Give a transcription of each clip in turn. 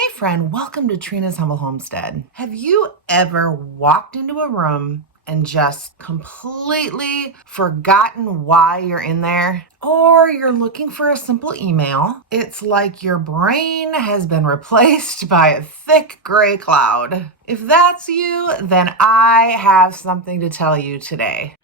Hey friend, welcome to Trina's Humble Homestead. Have you ever walked into a room and just completely forgotten why you're in there? Or you're looking for a simple email. It's like your brain has been replaced by a thick gray cloud. If that's you, then I have something to tell you today.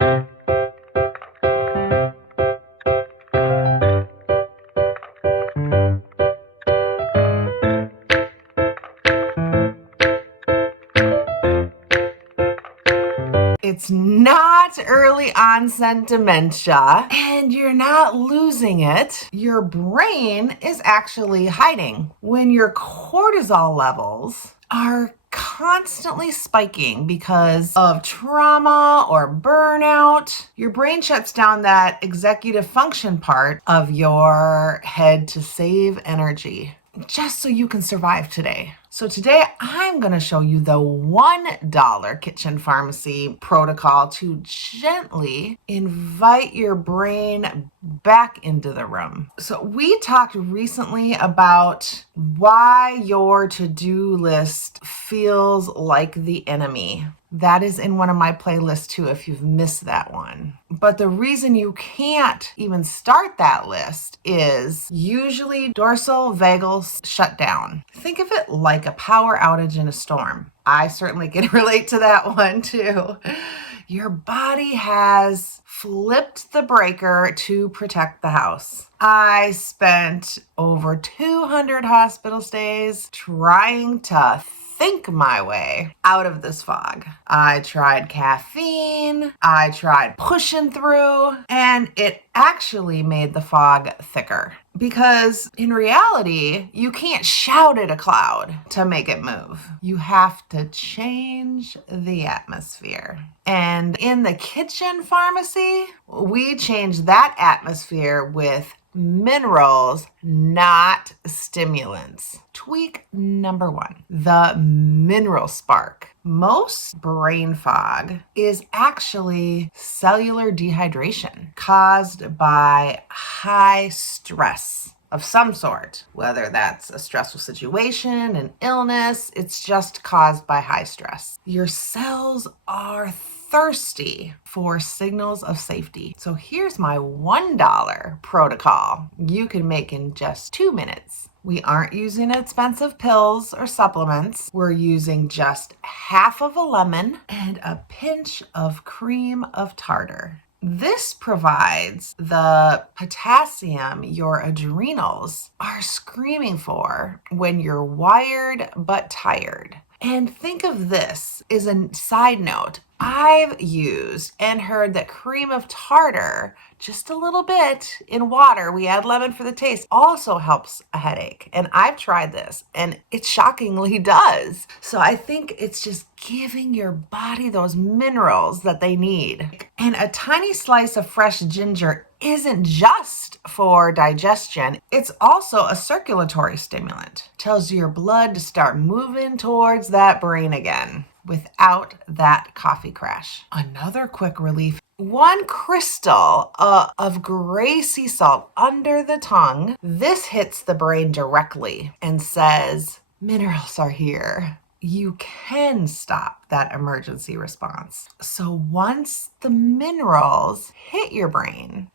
It's not early onset dementia, and you're not losing it. Your brain is actually hiding. When your cortisol levels are constantly spiking because of trauma or burnout, your brain shuts down that executive function part of your head to save energy, just so you can survive today. So today I'm going to show you the $1 kitchen pharmacy protocol to gently invite your brain back into the room. So we talked recently about why your to-do list feels like the enemy. That is in one of my playlists too, if you've missed that one. But the reason you can't even start that list is usually dorsal vagal shutdown. Think of it like a power outage in a storm. I certainly can relate to that one too. Your body has flipped the breaker to protect the house. I spent over 200 hospital stays trying to think my way out of this fog. I tried caffeine, I tried pushing through, and it actually made the fog thicker. Because in reality, you can't shout at a cloud to make it move. You have to change the atmosphere. And in the kitchen pharmacy, we change that atmosphere with minerals, not stimulants. Tweak number 1, the mineral spark. Most brain fog is actually cellular dehydration caused by high stress of some sort, whether that's a stressful situation, an illness, it's just caused by high stress. Your cells are thirsty for signals of safety. So here's my $1 protocol you can make in just 2 minutes. We aren't using expensive pills or supplements. We're using just half of a lemon and a pinch of cream of tartar. This provides the potassium your adrenals are screaming for when you're wired but tired. And think of this as a side note. I've used and heard that cream of tartar, just a little bit in water, we add lemon for the taste, also helps a headache. And I've tried this and it shockingly does. So I think it's just giving your body those minerals that they need. And a tiny slice of fresh ginger isn't just for digestion, it's also a circulatory stimulant. Tells your blood to start moving towards that brain again without that coffee crash. Another quick relief, 1 crystal of gray sea salt under the tongue. This hits the brain directly and says, minerals are here. You can stop that emergency response. So once the minerals hit your brain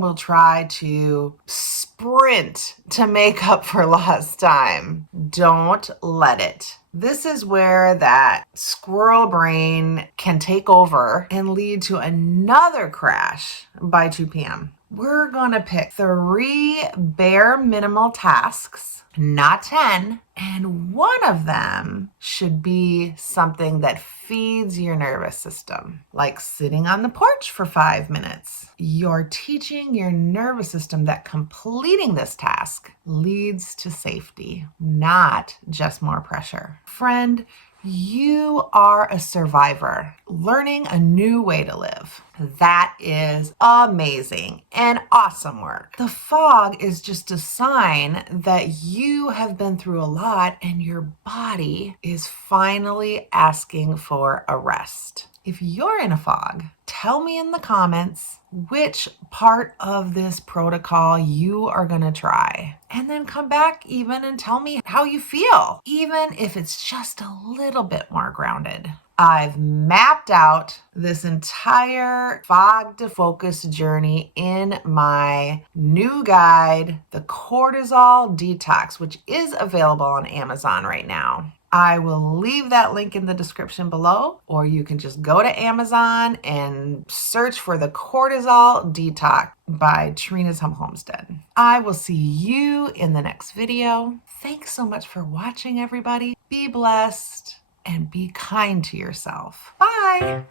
will try to sprint to make up for lost time. Don't let it. This is where that squirrel brain can take over and lead to another crash by 2 p.m. We're going to pick 3 bare minimal tasks, not 10, and one of them should be something that feeds your nervous system, like sitting on the porch for 5 minutes. You're teaching your nervous system that completing this task leads to safety, not just more pressure. Friend, you are a survivor, learning a new way to live. That is amazing and awesome work. The fog is just a sign that you have been through a lot and your body is finally asking for a rest. If you're in a fog, tell me in the comments which part of this protocol you are going to try. And then come back even and tell me how you feel, even if it's just a little bit more grounded. I've mapped out this entire fog to focus journey in my new guide, The Cortisol Detox, which is available on Amazon right now. I will leave that link in the description below, or you can just go to Amazon and search for The Cortisol Detox by Trina's Homestead. I will see you in the next video. Thanks so much for watching, everybody. Be blessed and be kind to yourself. Bye.